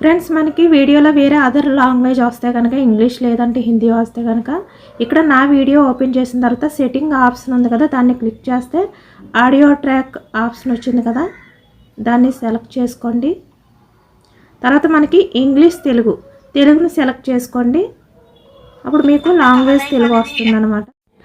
Friends మనకి వీడియోలో వేరే అదర్ లాంగ్వేజ్ వస్తే కనుక ఇంగ్లీష్ లేదంటే హిందీ వస్తే కనుక ఇక్కడ నా వీడియో ఓపెన్ చేసిన తర్వాత సెట్టింగ్ ఆప్షన్ ఉంది కదా దాన్ని క్లిక్ చేస్తే ఆడియో ట్రాక్ ఆప్షన్ వచ్చింది కదా దాన్ని సెలెక్ట్ చేసుకోండి. తర్వాత మనకి ఇంగ్లీష్ తెలుగు తెలుగుని సెలెక్ట్ చేసుకోండి. అప్పుడు మీకు లాంగ్వేజ్ తెలుగు వస్తుంది అనమాట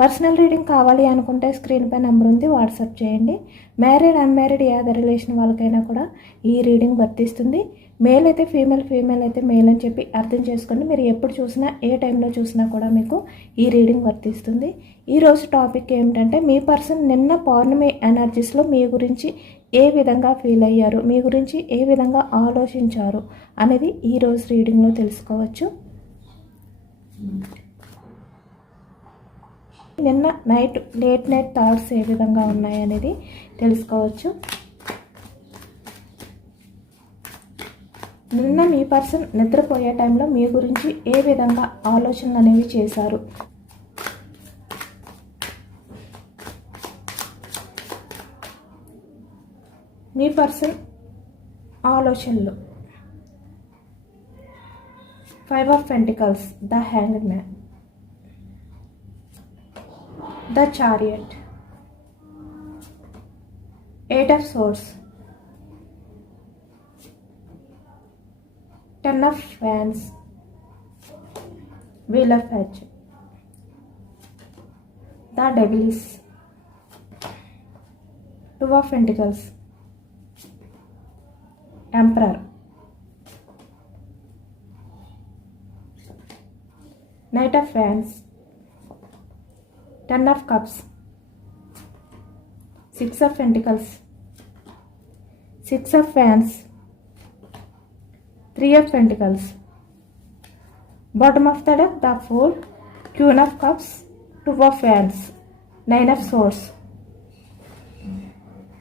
పర్సనల్ రీడింగ్ కావాలి అనుకుంటే స్క్రీన్ పై నెంబర్ ఉంది వాట్సాప్ చేయండి. మ్యారీడ్ అన్మ్యారీడ్ ఏదో రిలేషన్ వాళ్ళకైనా కూడా ఈ రీడింగ్ వర్తిస్తుంది. మేల్ అయితే ఫీమేల్ ఫీమేల్ అయితే మేల్ అని చెప్పి అర్థం చేసుకోండి. మీరు ఎప్పుడు చూసినా ఏ టైంలో చూసినా కూడా మీకు ఈ రీడింగ్ వర్తిస్తుంది. ఈరోజు టాపిక్ ఏమిటంటే మీ పర్సన్ నిన్న పౌర్ణమి ఎనర్జీస్లో మీ గురించి ఏ విధంగా ఫీల్ అయ్యారు? మీ గురించి ఏ విధంగా ఆలోచించారు? అనేది ఈరోజు రీడింగ్లో తెలుసుకోవచ్చు. నిన్న నైట్ లేట్ నైట్ థాట్స్ ఏ విధంగా ఉన్నాయి అనేది తెలుసుకోవచ్చు. నిన్న మీ పర్సన్ నిద్రపోయే టైంలో మీ గురించి ఏ విధంగా ఆలోచనలు అనేవి చేశారు? మీ పర్సన్ ఆలోచనలు. Five of pentacles the hang man The Chariot. Eight of Swords. Ten of fans, Wheel of Edge. The Devil is. Two of Pentacles. Emperor. Knight of fans. Ten of Cups, Six of Pentacles, Six of Wands, Three of Pentacles. Bottom of the deck, the Four, Queen of Cups, Two of Wands, Nine of Swords.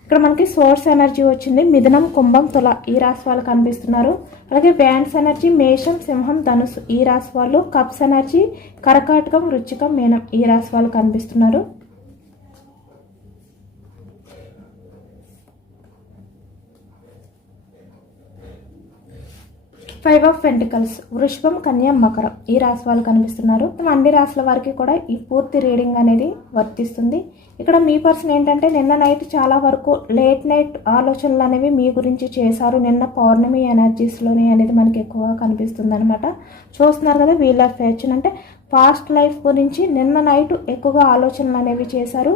ఇక్కడ మనకి source energy వచ్చింది. మిథునం కుంభం తుల ఈ రాశి వాళ్ళు కనిపిస్తున్నారు. అలాగే bands energy మేషం సింహం ధనుసు ఈ రాశి వాళ్ళు కప్స్ ఎనర్జీ కరకాటకం వృచ్చికం మీనం ఈ రాశి వాళ్ళు కనిపిస్తున్నారు. ఫైవ్ ఆఫ్ పెంటికల్స్ వృషభం కన్యా మకరం ఈ రాశి వాళ్ళు కనిపిస్తున్నారు. అన్ని రాశుల వారికి కూడా ఈ పూర్తి రీడింగ్ అనేది వర్తిస్తుంది. ఇక్కడ మీ పర్సన్ ఏంటంటే నిన్న నైట్ చాలా వరకు లేట్ నైట్ ఆలోచనలు అనేవి మీ గురించి చేశారు. నిన్న పౌర్ణమి ఎనర్జీస్లోనే అనేది మనకి ఎక్కువగా కనిపిస్తుంది అనమాట చూస్తున్నారు కదా వీల్ ఆఫ్ ఫేచన్ అంటే పాస్ట్ లైఫ్ గురించి నిన్న నైట్ ఎక్కువగా ఆలోచనలు అనేవి చేశారు.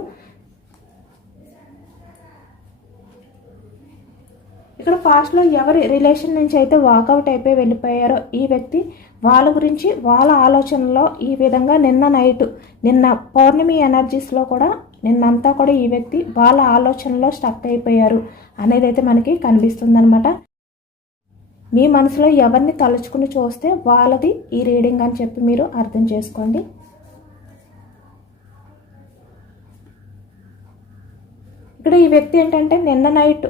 ఇక్కడ పాస్ట్లో ఎవరి రిలేషన్ నుంచి అయితే వాకౌట్ అయిపోయి వెళ్ళిపోయారో ఈ వ్యక్తి వాళ్ళ గురించి వాళ్ళ ఆలోచనలో ఈ విధంగా నిన్న నైట్ నిన్న పౌర్ణమి ఎనర్జీస్లో కూడా నిన్నంతా కూడా ఈ వ్యక్తి వాళ్ళ ఆలోచనలో స్టక్ అయిపోయారు అనేది అయితే మనకి కనిపిస్తుందనమాట మీ మనసులో ఎవరిని తలుచుకుని చూస్తే వాళ్ళది ఈ రీడింగ్ అని చెప్పి మీరు అర్థం చేసుకోండి. ఇక్కడ ఈ వ్యక్తి ఏంటంటే నిన్న నైట్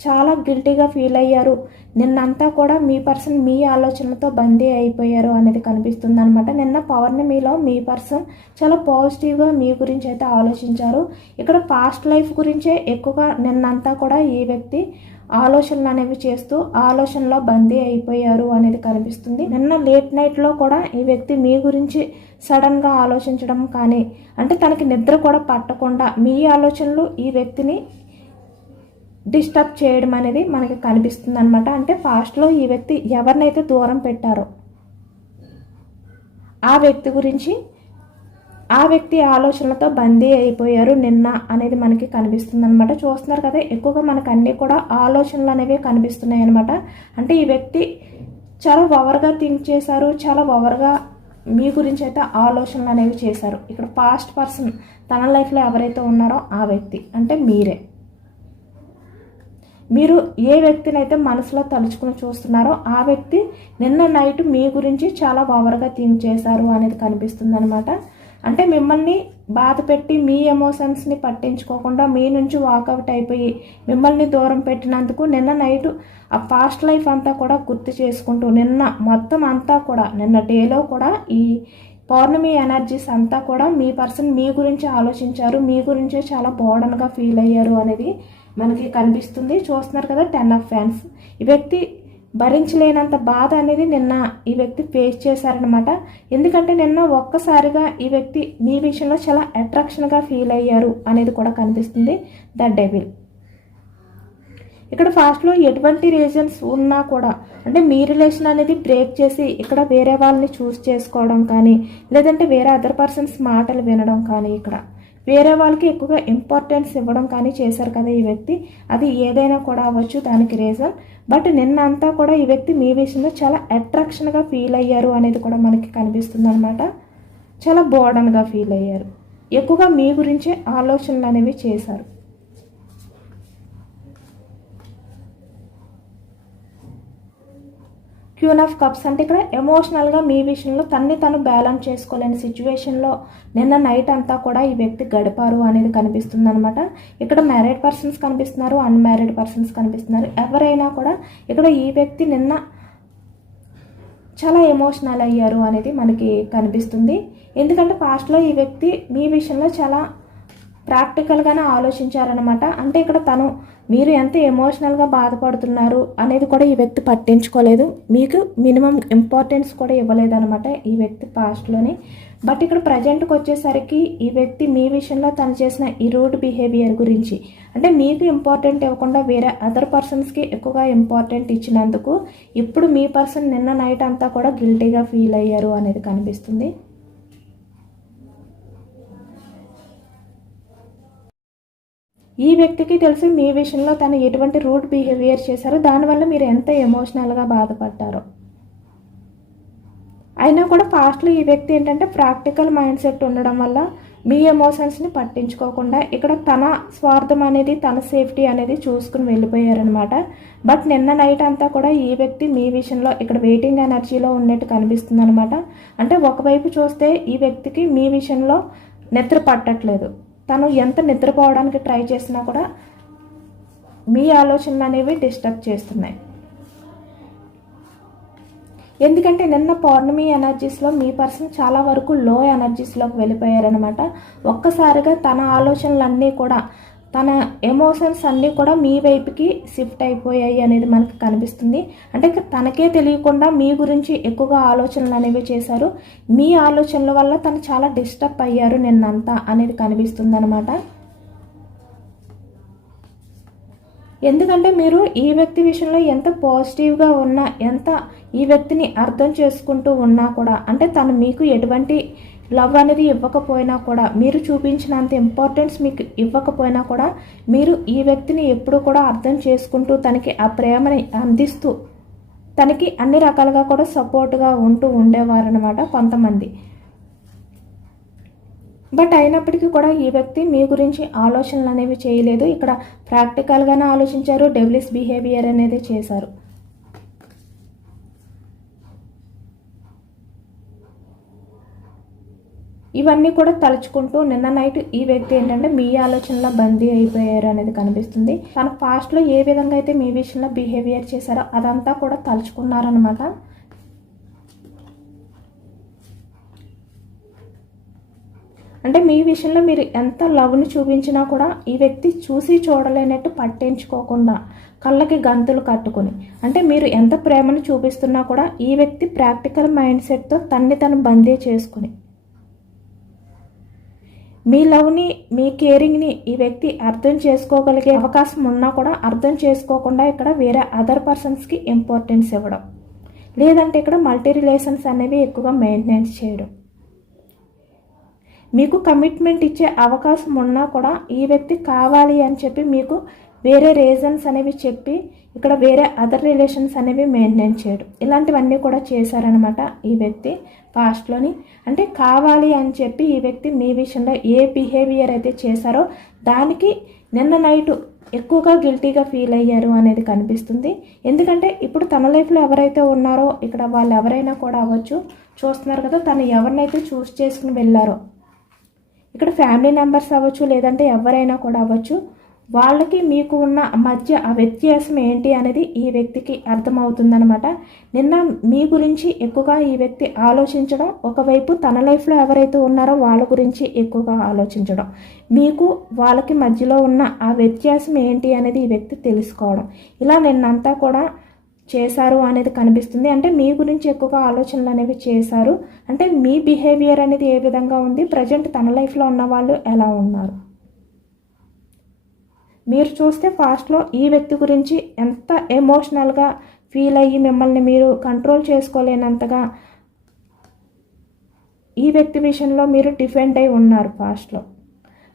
చాలా గిల్టీగా ఫీల్ అయ్యారు. నిన్నంతా కూడా మీ పర్సన్ మీ ఆలోచనలతో బందీ అయిపోయారు అనేది కనిపిస్తుంది అనమాట నిన్న పౌర్ణమిలో మీ పర్సన్ చాలా పాజిటివ్గా మీ గురించి అయితే ఆలోచించారు. ఇక్కడ పాస్ట్ లైఫ్ గురించే ఎక్కువగా నిన్నంతా కూడా ఈ వ్యక్తి ఆలోచనలు అనేవి చేస్తూ ఆలోచనలో బందీ అయిపోయారు అనేది కనిపిస్తుంది. నిన్న లేట్ నైట్లో కూడా ఈ వ్యక్తి మీ గురించి సడన్గా ఆలోచించడం కానీ అంటే తనకి నిద్ర కూడా పట్టకుండా మీ ఆలోచనలు ఈ వ్యక్తిని డిస్టర్బ్ చేయడం అనేది మనకి కనిపిస్తుంది అనమాట అంటే పాస్ట్లో ఈ వ్యక్తి ఎవరినైతే దూరం పెట్టారో ఆ వ్యక్తి గురించి ఆ వ్యక్తి ఆలోచనలతో బందీ అయిపోయారు నిన్న అనేది మనకి కనిపిస్తుంది అనమాట చూస్తున్నారు కదా ఎక్కువగా మనకు అన్నీ కూడా ఆలోచనలు అనేవి కనిపిస్తున్నాయి అనమాట అంటే ఈ వ్యక్తి చాలా ఓవర్గా థింక్ చేశారు చాలా ఓవర్గా మీ గురించి అయితే ఆలోచనలు అనేవి చేశారు. ఇక్కడ పాస్ట్ పర్సన్ తన లైఫ్లో ఎవరైతే ఉన్నారో ఆ వ్యక్తి అంటే మీరే. మీరు ఏ వ్యక్తిని అయితే మనసులో తలుచుకుని చూస్తున్నారో ఆ వ్యక్తి నిన్న నైట్ మీ గురించి చాలా ఓవర్గా థింక్ చేశారు అనేది కనిపిస్తుంది అనమాట అంటే మిమ్మల్ని బాధ పెట్టి మీ ఎమోషన్స్ని పట్టించుకోకుండా మీ నుంచి వాకౌట్ అయిపోయి మిమ్మల్ని దూరం పెట్టినందుకు నిన్న నైట్ ఆ పాస్ట్ లైఫ్ అంతా కూడా గుర్తు చేసుకుంటూ నిన్న మొత్తం అంతా కూడా నిన్న డేలో కూడా ఈ పౌర్ణమి ఎనర్జీస్ అంతా కూడా మీ పర్సన్ మీ గురించి ఆలోచించారు మీ గురించే చాలా బోర్డన్గా ఫీల్ అయ్యారు అనేది మనకి కనిపిస్తుంది. చూస్తున్నారు కదా టెన్ ఆఫ్ ఫ్యాన్స్ ఈ వ్యక్తి భరించలేనంత బాధ అనేది నిన్న ఈ వ్యక్తి ఫేస్ చేశారనమాట ఎందుకంటే నిన్న ఒక్కసారిగా ఈ వ్యక్తి మీ విషయంలో చాలా అట్రాక్షన్గా ఫీల్ అయ్యారు అనేది కూడా కనిపిస్తుంది. The devil. ఇక్కడ ఫాస్ట్లో ఎటువంటి రీజన్స్ ఉన్నా కూడా అంటే మీ రిలేషన్ అనేది బ్రేక్ చేసి ఇక్కడ వేరే వాళ్ళని చూస్ చేసుకోవడం కానీ లేదంటే వేరే అదర్ పర్సన్స్ మాటలు వినడం కానీ ఇక్కడ. వేరే వాళ్ళకి ఎక్కువగా ఇంపార్టెన్స్ ఇవ్వడం కానీ చేశారు కదా ఈ వ్యక్తి అది ఏదైనా కూడా అవ్వచ్చు దానికి రీజన్ బట్ నిన్న అంతా కూడా ఈ వ్యక్తి మీ విషయంలో చాలా అట్రాక్షన్గా ఫీల్ అయ్యారు అనేది కూడా మనకి కనిపిస్తుంది అనమాట చాలా బోర్డన్గా ఫీల్ అయ్యారు. ఎక్కువగా మీ గురించే ఆలోచనలు అనేవి చేశారు. క్యూన్ ఆఫ్ కప్స్ అంటే ఇక్కడ ఎమోషనల్గా మీ విషయంలో తన్ని తను బ్యాలెన్స్ చేసుకోలేని సిచ్యువేషన్లో నిన్న నైట్ అంతా కూడా ఈ వ్యక్తి గడిపారు అనేది కనిపిస్తుంది అనమాట ఇక్కడ మ్యారీడ్ పర్సన్స్ కనిపిస్తున్నారు అన్మ్యారీడ్ పర్సన్స్ కనిపిస్తున్నారు. ఎవరైనా కూడా ఇక్కడ ఈ వ్యక్తి నిన్న చాలా ఎమోషనల్ అయ్యారు అనేది మనకి కనిపిస్తుంది. ఎందుకంటే పాస్ట్లో ఈ వ్యక్తి మీ విషయంలో చాలా ప్రాక్టికల్గానే ఆలోచించారనమాట అంటే ఇక్కడ తను మీరు ఎంత ఎమోషనల్గా బాధపడుతున్నారు అనేది కూడా ఈ వ్యక్తి పట్టించుకోలేదు. మీకు మినిమం ఇంపార్టెన్స్ కూడా ఇవ్వలేదన్నమాట ఈ వ్యక్తి పాస్ట్లోని బట్ ఇక్కడ ప్రజెంట్కి వచ్చేసరికి ఈ వ్యక్తి మీ విషయంలో తను చేసిన ఈ రూడ్ బిహేవియర్ గురించి. అంటే మీకు ఇంపార్టెంట్ ఇవ్వకుండా వేరే అదర్ పర్సన్స్కి ఎక్కువగా ఇంపార్టెంట్ ఇచ్చినందుకు ఇప్పుడు మీ పర్సన్ నిన్న నైట్ అంతా కూడా గిల్టీగా ఫీల్ అయ్యారు అనేది కనిపిస్తుంది. ఈ వ్యక్తికి తెలుసు మీ విషయంలో తను ఎటువంటి రూట్ బిహేవియర్ చేశారో దానివల్ల మీరు ఎంత ఎమోషనల్గా బాధపడ్డారో. అయినా కూడా ఫాస్ట్లో ఈ వ్యక్తి ఏంటంటే ప్రాక్టికల్ మైండ్ సెట్ ఉండడం వల్ల మీ ఎమోషన్స్ని పట్టించుకోకుండా ఇక్కడ తన స్వార్థం అనేది తన సేఫ్టీ అనేది చూసుకుని వెళ్ళిపోయారనమాట బట్ నిన్న నైట్ అంతా కూడా ఈ వ్యక్తి మీ విషయంలో ఇక్కడ వెయిటింగ్ ఎనర్జీలో ఉన్నట్టు కనిపిస్తుంది అనమాట అంటే ఒకవైపు చూస్తే ఈ వ్యక్తికి మీ విషయంలో నిద్ర పట్టట్లేదు. తను ఎంత నిద్రపోవడానికి ట్రై చేసినా కూడా మీ ఆలోచనలు అనేవి డిస్టర్బ్ చేస్తున్నాయి. ఎందుకంటే నిన్న పౌర్ణమి ఎనర్జీస్లో మీ పర్సన్ చాలా వరకు లో ఎనర్జీస్లోకి వెళ్ళిపోయారనమాట ఒక్కసారిగా తన ఆలోచనలన్నీ కూడా తన ఎమోషన్స్ అన్నీ కూడా మీ వైపుకి షిఫ్ట్ అయిపోయాయి అనేది మనకు కనిపిస్తుంది. అంటే తనకే తెలియకుండా మీ గురించి ఎక్కువగా ఆలోచనలు అనేవి చేశారు. మీ ఆలోచనల వల్ల తను చాలా డిస్టర్బ్ అయ్యారు నిన్నంతా అనేది కనిపిస్తుంది అనమాట ఎందుకంటే మీరు ఈ వ్యక్తి విషయంలో ఎంత పాజిటివ్గా ఉన్నా ఎంత ఈ వ్యక్తిని అర్థం చేసుకుంటూ ఉన్నా కూడా అంటే తను మీకు ఎటువంటి లవ్ అనేది ఇవ్వకపోయినా కూడా మీరు చూపించినంత ఇంపార్టెన్స్ మీకు ఇవ్వకపోయినా కూడా మీరు ఈ వ్యక్తిని ఎప్పుడు కూడా అర్థం చేసుకుంటూ తనకి ఆ ప్రేమని అందిస్తూ తనకి అన్ని రకాలుగా కూడా సపోర్ట్గా ఉంటూ ఉండేవారనమాట కొంతమంది. బట్ అయినప్పటికీ కూడా ఈ వ్యక్తి మీ గురించి ఆలోచనలు అనేవి చేయలేదు. ఇక్కడ ప్రాక్టికల్గానే ఆలోచించారు డెవలిస్ బిహేవియర్ అనేది చేశారు. ఇవన్నీ కూడా తలుచుకుంటూ నిన్న నైట్ ఈ వ్యక్తి ఏంటంటే మీ ఆలోచనలో బందీ అయిపోయారు అనేది కనిపిస్తుంది. తన పాస్ట్లో ఏ విధంగా అయితే మీ విషయంలో బిహేవియర్ చేశారో అదంతా కూడా తలుచుకున్నారనమాట అంటే మీ విషయంలో మీరు ఎంత లవ్ని చూపించినా కూడా ఈ వ్యక్తి చూసి చూడలేనట్టు పట్టించుకోకుండా కళ్ళకి గంతులు కట్టుకుని అంటే మీరు ఎంత ప్రేమను చూపిస్తున్నా కూడా ఈ వ్యక్తి ప్రాక్టికల్ మైండ్ సెట్తో తన్ని తను బందీ చేసుకుని మీ లవ్ని మీ కేరింగ్ని ఈ వ్యక్తి అర్థం చేసుకోగలిగే అవకాశం ఉన్నా కూడా అర్థం చేసుకోకుండా ఇక్కడ వేరే అదర్ పర్సన్స్కి ఇంపార్టెన్స్ ఇవ్వడం. లేదంటే ఇక్కడ మల్టీ రిలేషన్స్ అనేవి ఎక్కువగా మెయింటెనెన్స్ చేయడం. మీకు కమిట్మెంట్ ఇచ్చే అవకాశం ఉన్నా కూడా ఈ వ్యక్తి కావాలి అని చెప్పి మీకు వేరే రీజన్స్ అనేవి చెప్పి ఇక్కడ వేరే అదర్ రిలేషన్స్ అనేవి మెయింటైన్ చేయడం. ఇలాంటివన్నీ కూడా చేశారనమాట ఈ వ్యక్తి పాస్ట్లోని అంటే కావాలి అని చెప్పి ఈ వ్యక్తి మీ విషయంలో ఏ బిహేవియర్ అయితే చేశారో దానికి నిన్న నైట్ ఎక్కువగా గిల్టీగా ఫీల్ అయ్యారు అనేది కనిపిస్తుంది. ఎందుకంటే ఇప్పుడు తన లైఫ్లో ఎవరైతే ఉన్నారో ఇక్కడ వాళ్ళు ఎవరైనా కూడా అవ్వచ్చు. చూస్తున్నారు కదా తను ఎవరినైతే చూస్ చేసుకుని వెళ్ళారో. ఇక్కడ ఫ్యామిలీ మెంబర్స్ అవ్వచ్చు లేదంటే ఎవరైనా కూడా అవ్వచ్చు. వాళ్ళకి మీకు ఉన్న మధ్య ఆ వ్యత్యాసం ఏంటి అనేది ఈ వ్యక్తికి అర్థమవుతుందనమాట నిన్న మీ గురించి ఎక్కువగా ఈ వ్యక్తి ఆలోచించడం ఒకవైపు తన లైఫ్లో ఎవరైతే ఉన్నారో వాళ్ళ గురించి ఎక్కువగా ఆలోచించడం మీకు వాళ్ళకి మధ్యలో ఉన్న ఆ వ్యత్యాసం ఏంటి అనేది ఈ వ్యక్తి తెలుసుకోవడం. ఇలా నిన్నంతా కూడా చేశారు అనేది కనిపిస్తుంది. అంటే మీ గురించి ఎక్కువగా ఆలోచనలు అనేవి చేశారు. అంటే మీ బిహేవియర్ అనేది ఏ విధంగా ఉంది? ప్రజెంట్ తన లైఫ్లో ఉన్న వాళ్ళు ఎలా ఉన్నారు? మీరు చూస్తే ఫాస్ట్లో ఈ వ్యక్తి గురించి ఎంత ఎమోషనల్గా ఫీల్ అయ్యి మిమ్మల్ని మీరు కంట్రోల్ చేసుకోలేనంతగా ఈ వ్యక్తి విషయంలో మీరు డిఫెండ్ అయి ఉన్నారు ఫాస్ట్లో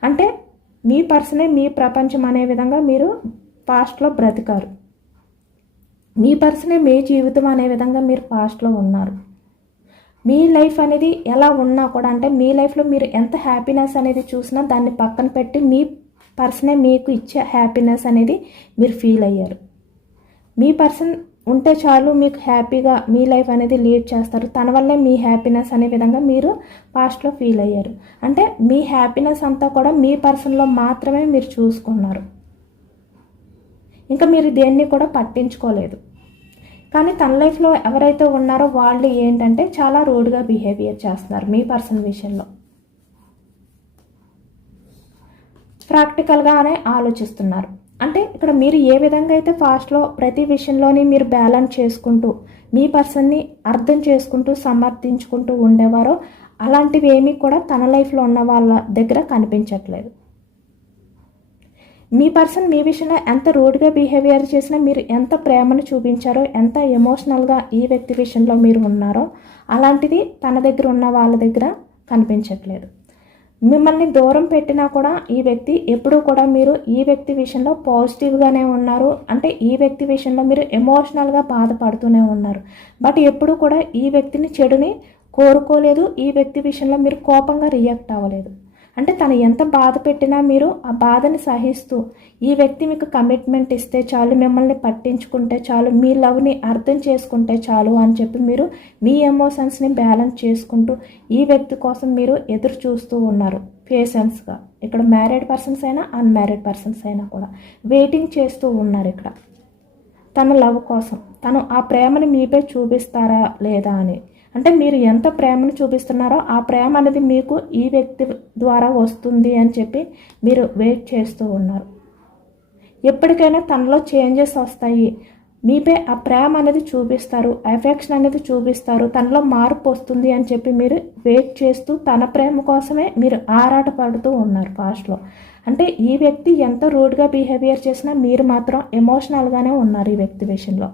అంటే మీ పర్సనే మీ ప్రపంచం అనే విధంగా మీరు పాస్ట్లో బ్రతికారు. మీ పర్సనే మీ జీవితం అనే విధంగా మీరు పాస్ట్లో ఉన్నారు. మీ లైఫ్ అనేది ఎలా ఉన్నా కూడా అంటే మీ లైఫ్లో మీరు ఎంత హ్యాపీనెస్ అనేది చూసినా దాన్ని పక్కన పెట్టి మీ పర్సనే మీకు ఇచ్చే హ్యాపీనెస్ అనేది మీరు ఫీల్ అయ్యారు. మీ పర్సన్ ఉంటే చాలు మీకు హ్యాపీగా మీ లైఫ్ అనేది లీడ్ చేస్తారు. తన వల్లే మీ హ్యాపీనెస్ అనే విధంగా మీరు పాస్ట్లో ఫీల్ అయ్యారు. అంటే మీ హ్యాపీనెస్ అంతా కూడా మీ పర్సన్లో మాత్రమే మీరు చూసుకున్నారు. ఇంకా మీరు దేన్ని కూడా పట్టించుకోలేదు. కానీ తన లైఫ్లో ఎవరైతే ఉన్నారో వాళ్ళు ఏంటంటే చాలా రూడ్గా బిహేవియర్ చేస్తున్నారు మీ పర్సన్ విషయంలో. ప్రాక్టికల్గానే ఆలోచిస్తున్నారు. అంటే ఇక్కడ మీరు ఏ విధంగా అయితే ఫాస్ట్లో ప్రతి విషయంలోని మీరు బ్యాలెన్స్ చేసుకుంటూ మీ పర్సన్ని అర్థం చేసుకుంటూ సమర్థించుకుంటూ ఉండేవారో అలాంటివి ఏమీ కూడా తన లైఫ్లో ఉన్న వాళ్ళ దగ్గర కనిపించట్లేదు. మీ పర్సన్ మీ విషయంలో ఎంత రూడ్గా బిహేవియర్ చేసినా మీరు ఎంత ప్రేమను చూపించారో ఎంత ఎమోషనల్గా ఈ వ్యక్తి విషయంలో మీరు ఉన్నారో అలాంటిది తన దగ్గర ఉన్న వాళ్ళ దగ్గర కనిపించట్లేదు. మిమ్మల్ని దూరం పెట్టినా కూడా ఈ వ్యక్తి ఎప్పుడూ కూడా మీరు ఈ వ్యక్తి విషయంలో పాజిటివ్గానే ఉన్నారు. అంటే ఈ వ్యక్తి విషయంలో మీరు ఎమోషనల్గా బాధపడుతూనే ఉన్నారు. బట్ ఎప్పుడు కూడా ఈ వ్యక్తిని చెడుని కోరుకోలేదు. ఈ వ్యక్తి విషయంలో మీరు కోపంగా రియాక్ట్ అవ్వలేదు. అంటే తను ఎంత బాధ పెట్టినా మీరు ఆ బాధని సహిస్తూ ఈ వ్యక్తి మీకు కమిట్మెంట్ ఇస్తే చాలు మిమ్మల్ని పట్టించుకుంటే చాలు మీ లవ్ని అర్థం చేసుకుంటే చాలు అని చెప్పి మీరు మీ ఎమోషన్స్ని బ్యాలెన్స్ చేసుకుంటూ ఈ వ్యక్తి కోసం మీరు ఎదురు చూస్తూ ఉన్నారు పేషెన్స్గా ఇక్కడ మ్యారీడ్ పర్సన్స్ అయినా అన్మ్యారీడ్ పర్సన్స్ అయినా కూడా వెయిటింగ్ చేస్తూ ఉన్నారు ఇక్కడ. తన లవ్ కోసం తను ఆ ప్రేమని మీపై చూపిస్తారా లేదా అని. అంటే మీరు ఎంత ప్రేమను చూపిస్తున్నారో ఆ ప్రేమ అనేది మీకు ఈ వ్యక్తి ద్వారా వస్తుంది అని చెప్పి మీరు వెయిట్ చేస్తూ ఉన్నారు. ఎప్పటికైనా తనలో చేంజెస్ వస్తాయి. మీపై ఆ ప్రేమ అనేది చూపిస్తారు. ఎఫెక్షన్ అనేది చూపిస్తారు. తనలో మార్పు వస్తుంది అని చెప్పి మీరు వెయిట్ చేస్తూ తన ప్రేమ కోసమే మీరు ఆరాటపడుతూ ఉన్నారు ఫాస్ట్లో అంటే ఈ వ్యక్తి ఎంత రూడ్గా బిహేవియర్ చేసినా మీరు మాత్రం ఎమోషనల్గానే ఉన్నారు ఈ వ్యక్తి విషయంలో.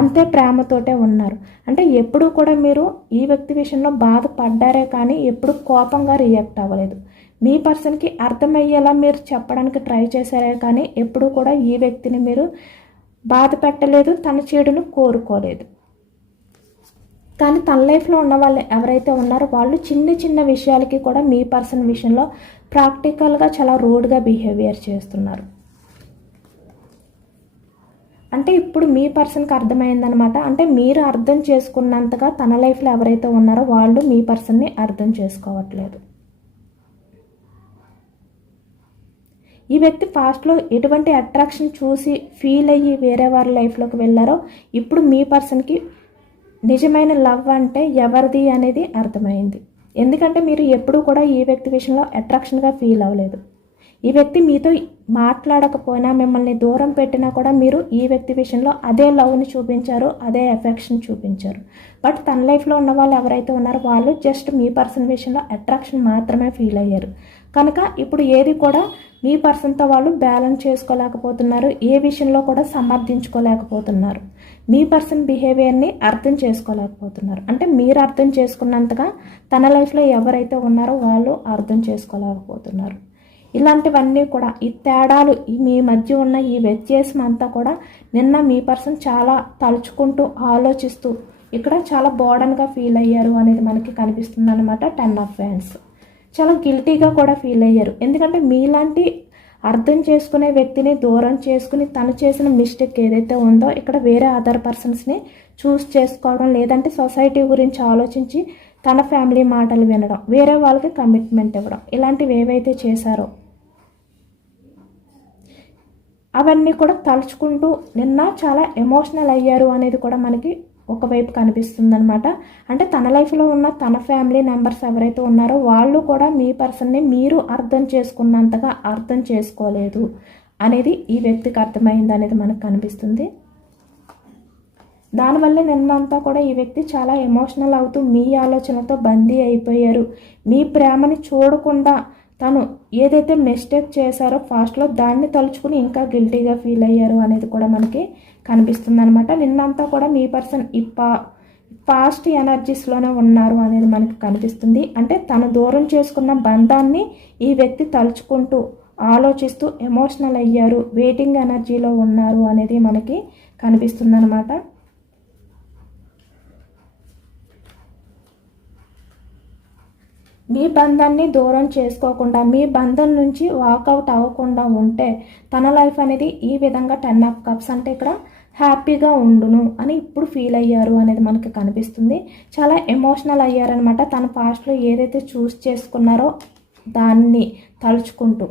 అంతే ప్రేమతోటే ఉన్నారు. అంటే ఎప్పుడు కూడా మీరు ఈ వ్యక్తి విషయంలో బాధపడ్డారే కానీ ఎప్పుడు కోపంగా రియాక్ట్ అవ్వలేదు. మీ పర్సన్కి అర్థమయ్యేలా మీరు చెప్పడానికి ట్రై చేశారే కానీ ఎప్పుడు కూడా ఈ వ్యక్తిని మీరు బాధ పెట్టలేదు తన చెడును కోరుకోలేదు. కానీ తన లైఫ్లో ఉన్న వాళ్ళు ఎవరైతే ఉన్నారో వాళ్ళు చిన్న చిన్న విషయాలకి కూడా మీ పర్సన్ విషయంలో ప్రాక్టికల్గా చాలా రూడ్గా బిహేవియర్ చేస్తున్నారు. అంటే ఇప్పుడు మీ పర్సన్కి అర్థమైందనమాట అంటే మీరు అర్థం చేసుకున్నంతగా తన లైఫ్లో ఎవరైతే ఉన్నారో వాళ్ళు మీ పర్సన్ని అర్థం చేసుకోవట్లేదు. ఈ వ్యక్తి ఫాస్ట్లో ఎటువంటి అట్రాక్షన్ చూసి ఫీల్ అయ్యి వేరే వారి లైఫ్లోకి వెళ్ళారో ఇప్పుడు మీ పర్సన్కి నిజమైన లవ్ అంటే ఎవరిది అనేది అర్థమైంది. ఎందుకంటే మీరు ఎప్పుడూ కూడా ఈ వ్యక్తి విషయంలో అట్రాక్షన్గా ఫీల్ అవ్వలేదు. ఈ వ్యక్తి మీతో మాట్లాడకపోయినా మిమ్మల్ని దూరం పెట్టినా కూడా మీరు ఈ వ్యక్తి విషయంలో అదే లవ్ని చూపించారు అదే ఎఫెక్షన్ చూపించారు. బట్ తన లైఫ్లో ఉన్న వాళ్ళు ఎవరైతే ఉన్నారో వాళ్ళు జస్ట్ మీ పర్సన్ విషయంలో అట్రాక్షన్ మాత్రమే ఫీల్ అయ్యారు. కనుక ఇప్పుడు ఏది కూడా మీ పర్సన్తో వాళ్ళు బ్యాలెన్స్ చేసుకోలేకపోతున్నారు ఏ విషయంలో కూడా సమర్థించుకోలేకపోతున్నారు. మీ పర్సన్ బిహేవియర్ని అర్థం చేసుకోలేకపోతున్నారు. అంటే మీరు అర్థం చేసుకున్నంతగా తన లైఫ్లో ఎవరైతే ఉన్నారో వాళ్ళు అర్థం చేసుకోలేకపోతున్నారు. ఇలాంటివన్నీ కూడా ఈ తేడాలు మీ మధ్య ఉన్న ఈ వ్యత్యాసం అంతా కూడా నిన్న మీ పర్సన్ చాలా తలుచుకుంటూ ఆలోచిస్తూ ఇక్కడ చాలా బోర్డన్గా ఫీల్ అయ్యారు అనేది మనకి కనిపిస్తుంది అనమాట టెన్ ఆఫ్ ఫ్యాన్స్ చాలా గిల్టీగా కూడా ఫీల్ అయ్యారు. ఎందుకంటే మీలాంటి అర్థం చేసుకునే వ్యక్తిని దూరం చేసుకుని తను చేసిన మిస్టేక్ ఏదైతే ఉందో ఇక్కడ వేరే అదర్ పర్సన్స్ని చూస్ చేసుకోవడం లేదంటే సొసైటీ గురించి ఆలోచించి తన ఫ్యామిలీ మాటలు వినడం వేరే వాళ్ళకి కమిట్మెంట్ ఇవ్వడం ఇలాంటివి ఏవైతే చేశారో అవన్నీ కూడా తలుచుకుంటూ నిన్న చాలా ఎమోషనల్ అయ్యారు అనేది కూడా మనకి ఒకవైపు కనిపిస్తుంది అనమాట అంటే తన లైఫ్లో ఉన్న తన ఫ్యామిలీ మెంబర్స్ ఎవరైతే ఉన్నారో వాళ్ళు కూడా మీ పర్సన్ని మీరు అర్థం చేసుకున్నంతగా అర్థం చేసుకోలేదు అనేది ఈ వ్యక్తికి అర్థమైంది అనేది మనకు కనిపిస్తుంది. దానివల్ల నిన్నంతా కూడా ఈ వ్యక్తి చాలా ఎమోషనల్ అవుతూ మీ ఆలోచనతో బందీ అయిపోయారు. మీ ప్రేమని చూడకుండా తను ఏదైతే మిస్టేక్ చేశారో ఫాస్ట్లో దాన్ని తలుచుకుని ఇంకా గిల్టీగా ఫీల్ అయ్యారు అనేది కూడా మనకి కనిపిస్తుంది అనమాట నిన్నంతా కూడా మీ పర్సన్ ఇప్పా ఫాస్ట్ పాస్ట్ ఎనర్జీస్లోనే ఉన్నారు అనేది మనకి కనిపిస్తుంది. అంటే తను దూరం చేసుకున్న బంధాన్ని ఈ వ్యక్తి తలుచుకుంటూ ఆలోచిస్తూ ఎమోషనల్ అయ్యారు. వెయిటింగ్ ఎనర్జీలో ఉన్నారు అనేది మనకి కనిపిస్తుంది అనమాట మీ బంధాన్ని దూరం చేసుకోకుండా మీ బంధం నుంచి వాకౌట్ అవ్వకుండా ఉంటే తన లైఫ్ అనేది ఈ విధంగా టెన్ ఆఫ్ కప్స్ అంటే ఇక్కడ హ్యాపీగా ఉండును అని ఇప్పుడు ఫీల్ అయ్యారు అనేది మనకి కనిపిస్తుంది. చాలా ఎమోషనల్ అయ్యారనమాట తన పాస్ట్లో ఏదైతే చూస్ చేసుకున్నారో దాన్ని తలుచుకుంటూ.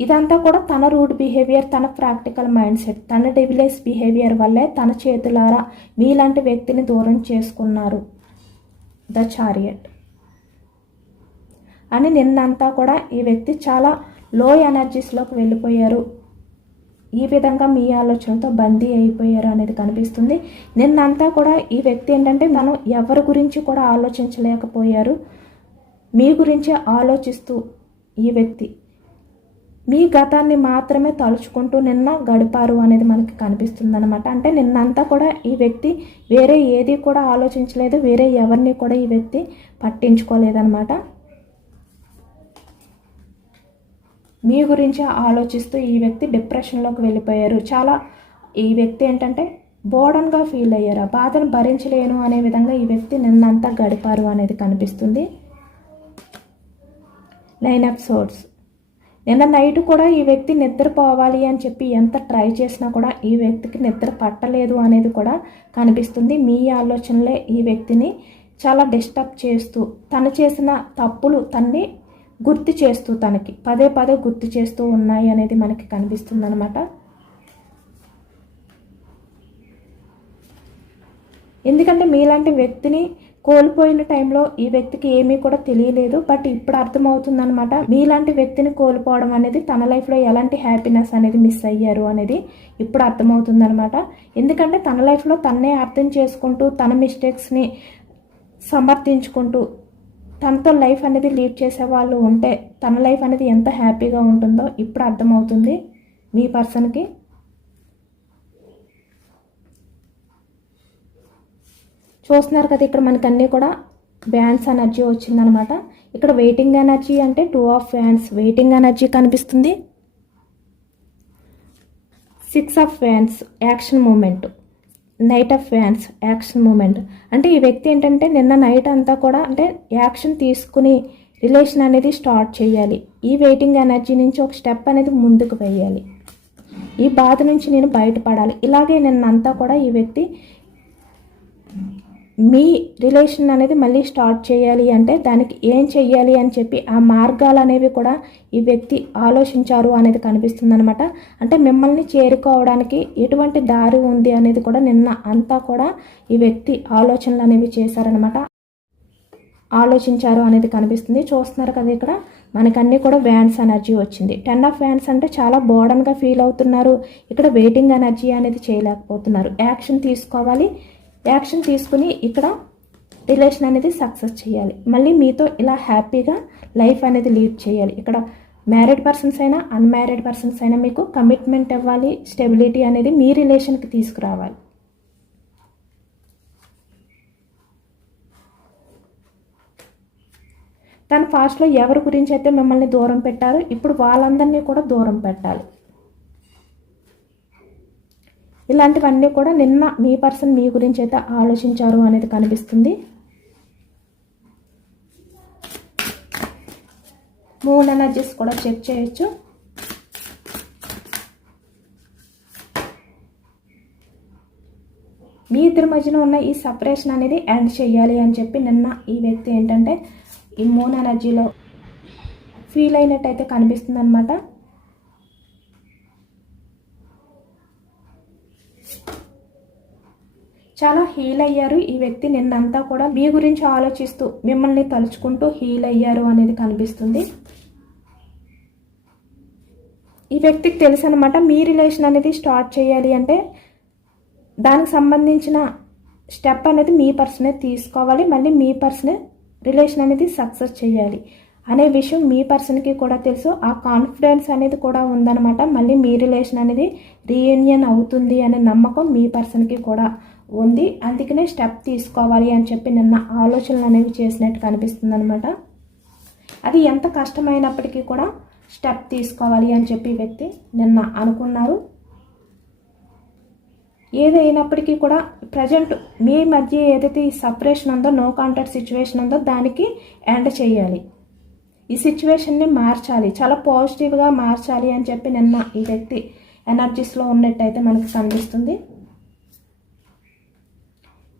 ఇదంతా కూడా తన రూడ్ బిహేవియర్ తన ప్రాక్టికల్ మైండ్ సెట్ తన డెవిలేస్ బిహేవియర్ వల్లే తన చేతులారా మీలాంటి వ్యక్తిని దూరం చేసుకున్నారు. The chariot. అని నిన్నంతా కూడా ఈ వ్యక్తి చాలా లో ఎనర్జీస్లోకి వెళ్ళిపోయారు. ఈ విధంగా మీ ఆలోచనతో బందీ అయిపోయారు అనేది కనిపిస్తుంది. నిన్నంతా కూడా ఈ వ్యక్తి ఏంటంటే మనం ఎవరి గురించి కూడా ఆలోచించలేకపోయారు. మీ గురించే ఆలోచిస్తూ ఈ వ్యక్తి మీ గతాన్ని మాత్రమే తలుచుకుంటూ నిన్న గడిపారు అనేది మనకి కనిపిస్తుంది అనమాట అంటే నిన్నంతా కూడా ఈ వ్యక్తి వేరే ఏది కూడా ఆలోచించలేదు వేరే ఎవరిని కూడా ఈ వ్యక్తి పట్టించుకోలేదన్నమాట. మీ గురించి ఆలోచిస్తూ ఈ వ్యక్తి డిప్రెషన్లోకి వెళ్ళిపోయారు. చాలా ఈ వ్యక్తి ఏంటంటే బోర్డన్గా ఫీల్ అయ్యారు. ఆ బాధను భరించలేను అనే విధంగా ఈ వ్యక్తి నిన్నంతా గడిపారు అనేది కనిపిస్తుంది. నైన్ ఆఫ్ సోర్స్ నిన్న నైట్ కూడా ఈ వ్యక్తి నిద్రపోవాలి అని చెప్పి ఎంత ట్రై చేసినా కూడా ఈ వ్యక్తికి నిద్ర పట్టలేదు అనేది కూడా కనిపిస్తుంది. మీ ఆలోచనలే ఈ వ్యక్తిని చాలా డిస్టర్బ్ చేస్తూ తను చేసిన తప్పులు తన్ని గుర్తు చేస్తూ తనకి పదే పదే గుర్తు చేస్తూ ఉన్నాయి అనేది మనకి కనిపిస్తుంది అనమాట ఎందుకంటే మీలాంటి వ్యక్తిని కోల్పోయిన టైంలో ఈ వ్యక్తికి ఏమీ కూడా తెలియలేదు బట్ ఇప్పుడు అర్థమవుతుందనమాట మీలాంటి వ్యక్తిని కోల్పోవడం అనేది తన లైఫ్లో ఎలాంటి హ్యాపీనెస్ అనేది మిస్ అయ్యారు అనేది ఇప్పుడు అర్థమవుతుందనమాట ఎందుకంటే తన లైఫ్లో తన్నే అర్థం చేసుకుంటూ తన మిస్టేక్స్ని సమర్థించుకుంటూ తనతో లైఫ్ అనేది లీడ్ చేసే వాళ్ళు ఉంటే తన లైఫ్ అనేది ఎంత హ్యాపీగా ఉంటుందో ఇప్పుడు అర్థమవుతుంది. మీ పర్సన్కి చూస్తున్నారు కదా ఇక్కడ మనకి అన్నీ కూడా బ్యాండ్స్ ఎనర్జీ వచ్చిందనమాట. ఇక్కడ వెయిటింగ్ ఎనర్జీ అంటే two of fans waiting energy కనిపిస్తుంది. Six of fans action moment night of fans action moment అంటే ఈ వ్యక్తి ఏంటంటే నిన్న నైట్ అంతా కూడా అంటే యాక్షన్ తీసుకుని రిలేషన్ అనేది స్టార్ట్ చేయాలి. ఈ వెయిటింగ్ ఎనర్జీ నుంచి ఒక స్టెప్ అనేది ముందుకు వేయాలి. ఈ బాధ నుంచి నేను బయటపడాలి. ఇలాగే నిన్నంతా కూడా ఈ వ్యక్తి మీ రిలేషన్ అనేది మళ్ళీ స్టార్ట్ చేయాలి అంటే దానికి ఏం చెయ్యాలి అని చెప్పి ఆ మార్గాలు అనేవి కూడా ఈ వ్యక్తి ఆలోచించారు అనేది కనిపిస్తుంది అనమాట అంటే మిమ్మల్ని చేరుకోవడానికి ఎటువంటి దారి ఉంది అనేది కూడా నిన్న అంతా కూడా ఈ వ్యక్తి ఆలోచనలు అనేవి చేశారనమాట ఆలోచించారు అనేది కనిపిస్తుంది. చూస్తున్నారు కదా ఇక్కడ మనకన్నీ కూడా వ్యాన్స్ ఎనర్జీ వచ్చింది. టెన్ ఆఫ్ వ్యాన్స్ అంటే చాలా బోర్డన్గా ఫీల్ అవుతున్నారు. ఇక్కడ వెయిటింగ్ ఎనర్జీ అనేది చేయలేకపోతున్నారు. యాక్షన్ తీసుకోవాలి. యాక్షన్ తీసుకుని ఇక్కడ రిలేషన్ అనేది సక్సెస్ చేయాలి. మళ్ళీ మీతో ఇలా హ్యాపీగా లైఫ్ అనేది లీడ్ చేయాలి. ఇక్కడ మ్యారీడ్ పర్సన్స్ అయినా అన్మ్యారీడ్ పర్సన్స్ అయినా మీకు కమిట్మెంట్ ఇవ్వాలి స్టెబిలిటీ అనేది మీ రిలేషన్కి తీసుకురావాలి. తన ఫాస్ట్లో ఎవరి గురించి అయితే మిమ్మల్ని దూరం పెట్టారో ఇప్పుడు వాళ్ళందరినీ కూడా దూరం పెట్టాలి. ఇలాంటివన్నీ కూడా నిన్న మీ పర్సన్ మీ గురించి అయితే ఆలోచించారు అనేది కనిపిస్తుంది. మూన్ ఎనర్జీస్ కూడా చెక్ చేయొచ్చు. మీ ఇద్దరి మధ్యన ఉన్న ఈ సపరేషన్ అనేది ఎండ్ చేయాలి అని చెప్పి నిన్న ఈ వ్యక్తి ఏంటంటే ఈ మూన్ ఎనర్జీలో ఫీల్ అయినట్టయితే కనిపిస్తుంది అనమాట చాలా హీల్ అయ్యారు ఈ వ్యక్తి నిన్నంతా కూడా మీ గురించి ఆలోచిస్తూ మిమ్మల్ని తలుచుకుంటూ హీల్ అయ్యారు అనేది కనిపిస్తుంది. ఈ వ్యక్తికి తెలుసు అనమాట మీ రిలేషన్ అనేది స్టార్ట్ చేయాలి అంటే దానికి సంబంధించిన స్టెప్ అనేది మీ పర్సనే తీసుకోవాలి మళ్ళీ మీ పర్సనే రిలేషన్ అనేది సక్సెస్ చేయాలి అనే విషయం మీ పర్సన్కి కూడా తెలుసు. ఆ కాన్ఫిడెన్స్ అనేది కూడా ఉందన్నమాట మళ్ళీ మీ రిలేషన్ అనేది రీయూనియన్ అవుతుంది అనే నమ్మకం మీ పర్సన్కి కూడా ఉంది. అందుకనే స్టెప్ తీసుకోవాలి అని చెప్పి నిన్న ఆలోచనలు అనేవి చేసినట్టు కనిపిస్తుంది అనమాట అది ఎంత కష్టమైనప్పటికీ కూడా స్టెప్ తీసుకోవాలి అని చెప్పి వ్యక్తి నిన్న అనుకున్నారు. ఏదైనప్పటికీ కూడా ప్రజెంట్ మీ మధ్య ఏదైతే ఈ సపరేషన్ ఉందో నో కాంటాక్ట్ సిచ్యువేషన్ ఉందో దానికి ఎండ్ చేయాలి. ఈ సిచ్యువేషన్ని మార్చాలి. చాలా పాజిటివ్గా మార్చాలి అని చెప్పి నిన్న ఈ వ్యక్తి ఎనర్జీస్లో ఉన్నట్టయితే మనకు కనిపిస్తుంది.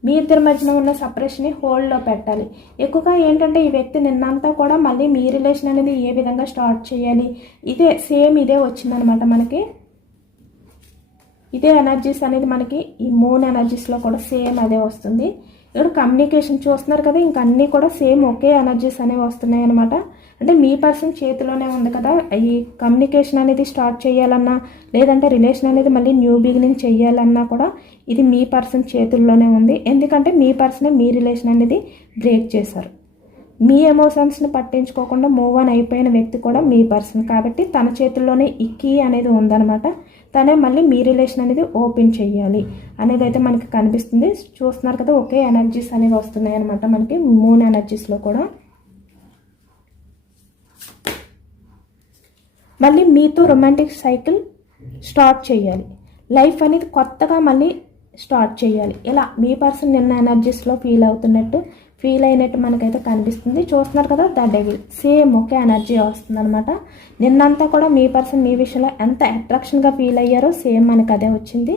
మీ ఇద్దరి మధ్యన ఉన్న సపరేషన్ని హోల్డ్లో పెట్టాలి. ఎక్కువగా ఏంటంటే ఈ వ్యక్తి నిన్నంతా కూడా మళ్ళీ మీ రిలేషన్ అనేది ఏ విధంగా స్టార్ట్ చేయాలి? ఇదే సేమ్ ఇదే వచ్చిందనమాట మనకి. ఇదే ఎనర్జీస్ అనేది మనకి ఈ మూన్ ఎనర్జీస్లో కూడా సేమ్ అదే వస్తుంది. ఇక్కడ కమ్యూనికేషన్ చూస్తున్నారు కదా ఇంక అన్నీ కూడా సేమ్ ఒకే ఎనర్జీస్ అనేవి వస్తున్నాయి అనమాట అంటే మీ పర్సన్ చేతిలోనే ఉంది కదా ఈ కమ్యూనికేషన్ అనేది స్టార్ట్ చేయాలన్నా లేదంటే రిలేషన్ అనేది మళ్ళీ న్యూ బిగినింగ్ చేయాలన్నా కూడా ఇది మీ పర్సన్ చేతుల్లోనే ఉంది. ఎందుకంటే మీ పర్సనే మీ రిలేషన్ అనేది బ్రేక్ చేశారు. మీ ఎమోషన్స్ని పట్టించుకోకుండా మూవ్ ఆన్ అయిపోయిన వ్యక్తి కూడా మీ పర్సన్. కాబట్టి తన చేతుల్లోనే ఈ కీ అనేది ఉందనమాట తనే మళ్ళీ మీ రిలేషన్ అనేది ఓపెన్ చేయాలి అనేది అయితే మనకి కనిపిస్తుంది. చూస్తున్నారు కదా ఒకే ఎనర్జీస్ అనేవి వస్తున్నాయి అనమాట మనకి. మూన్ ఎనర్జీస్లో కూడా. మళ్ళీ మీతో రొమాంటిక్ సైకిల్ స్టార్ట్ చేయాలి. లైఫ్ అనేది కొత్తగా మళ్ళీ స్టార్ట్ చేయాలి. ఇలా మీ పర్సన్ నిన్న ఎనర్జీస్లో ఫీల్ అవుతున్నట్టు ఫీల్ అయినట్టు మనకైతే కనిపిస్తుంది. చూస్తున్నారు కదా ద డెవిల్ సేమ్ ఒకే ఎనర్జీ వస్తుంది అనమాట నిన్నంతా కూడా మీ పర్సన్ మీ విషయంలో ఎంత అట్రాక్షన్గా ఫీల్ అయ్యారో సేమ్ మనకు అదే వచ్చింది.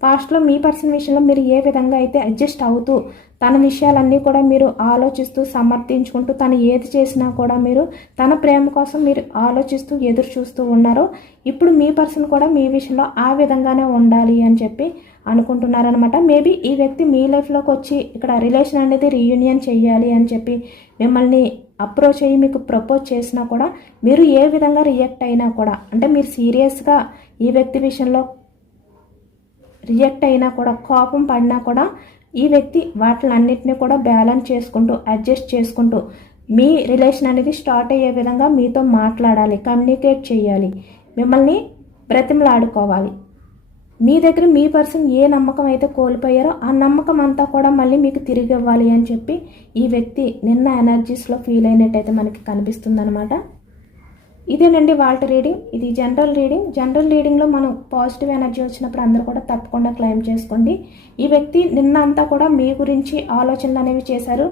పాస్ట్లో మీ పర్సన్ విషయంలో మీరు ఏ విధంగా అయితే అడ్జస్ట్ అవుతూ తన విషయాలన్నీ కూడా మీరు ఆలోచిస్తూ సమర్థించుకుంటూ తను ఏది చేసినా కూడా మీరు తన ప్రేమ కోసం మీరు ఆలోచిస్తూ ఎదురు చూస్తూ ఉన్నారో ఇప్పుడు మీ పర్సన్ కూడా మీ విషయంలో ఆ విధంగానే ఉండాలి అని చెప్పి అనుకుంటున్నారనమాట మేబీ ఈ వ్యక్తి మీ లైఫ్లోకి వచ్చి ఇక్కడ రిలేషన్ అనేది రీయూనియన్ చేయాలి అని చెప్పి మిమ్మల్ని అప్రోచ్ అయ్యి మీకు ప్రపోజ్ చేసినా కూడా మీరు ఏ విధంగా రియాక్ట్ అయినా కూడా అంటే మీరు సీరియస్గా ఈ వ్యక్తి విషయంలో రియాక్ట్ అయినా కూడా కోపం పడినా కూడా ఈ వ్యక్తి వాటిలన్నింటినీ కూడా బ్యాలెన్స్ చేసుకుంటూ అడ్జస్ట్ చేసుకుంటూ మీ రిలేషన్ అనేది స్టార్ట్ అయ్యే విధంగా మీతో మాట్లాడాలి కమ్యూనికేట్ చేయాలి మిమ్మల్ని బ్రతిమలాడుకోవాలి. మీ దగ్గర మీ పర్సన్ ఏ నమ్మకం అయితే కోల్పోయారో ఆ నమ్మకం అంతా కూడా మళ్ళీ మీకు తిరిగి ఇవ్వాలి అని చెప్పి ఈ వ్యక్తి నిన్న ఎనర్జీస్లో ఫీల్ అయినట్టయితే మనకి కనిపిస్తుంది అనమాట ఇదేనండి వాల్ట్ రీడింగ్. ఇది జనరల్ రీడింగ్. జనరల్ రీడింగ్లో మనం పాజిటివ్ ఎనర్జీ వచ్చినప్పుడు అందరూ కూడా తప్పకుండా క్లైమ్ చేసుకోండి. ఈ వ్యక్తి నిన్న అంతా కూడా మీ గురించి ఆలోచనలు అనేవి చేశారు.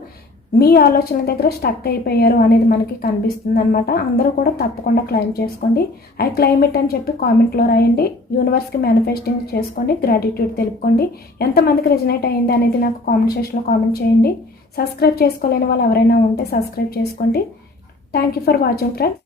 మీ ఆలోచనల దగ్గర స్టక్ అయిపోయారు అనేది మనకి కనిపిస్తుంది అనమాట అందరూ కూడా తప్పకుండా క్లైమ్ చేసుకోండి. ఐ క్లైమేట్ అని చెప్పి కామెంట్లో రాయండి. యూనివర్స్కి మేనిఫెస్టింగ్ చేసుకోండి. గ్రాటిట్యూడ్ తెలుపుకోండి. ఎంతమందికి రిజనేట్ అయింది అనేది నాకు కామెంట్ సెక్షన్లో కామెంట్ చేయండి. సబ్స్క్రైబ్ చేసుకోలేని వాళ్ళు ఎవరైనా ఉంటే సబ్స్క్రైబ్ చేసుకోండి. Thank you for watching friends